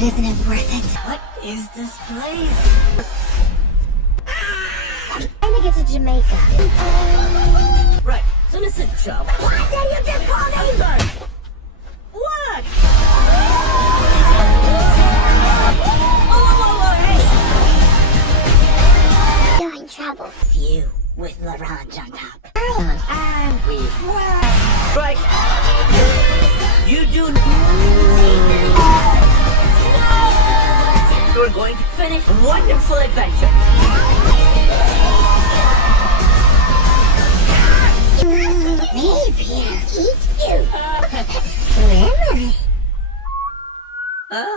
But isn't it worth it? What is this place? Trying to get to Jamaica. Right, so listen, chum. What did you just call me? Sorry. What? Oh, hey! You're in trouble. You with Larange on top. And We. Right. You do. You're going to finish a wonderful adventure. Maybe I'll eat you. Where am I? Huh?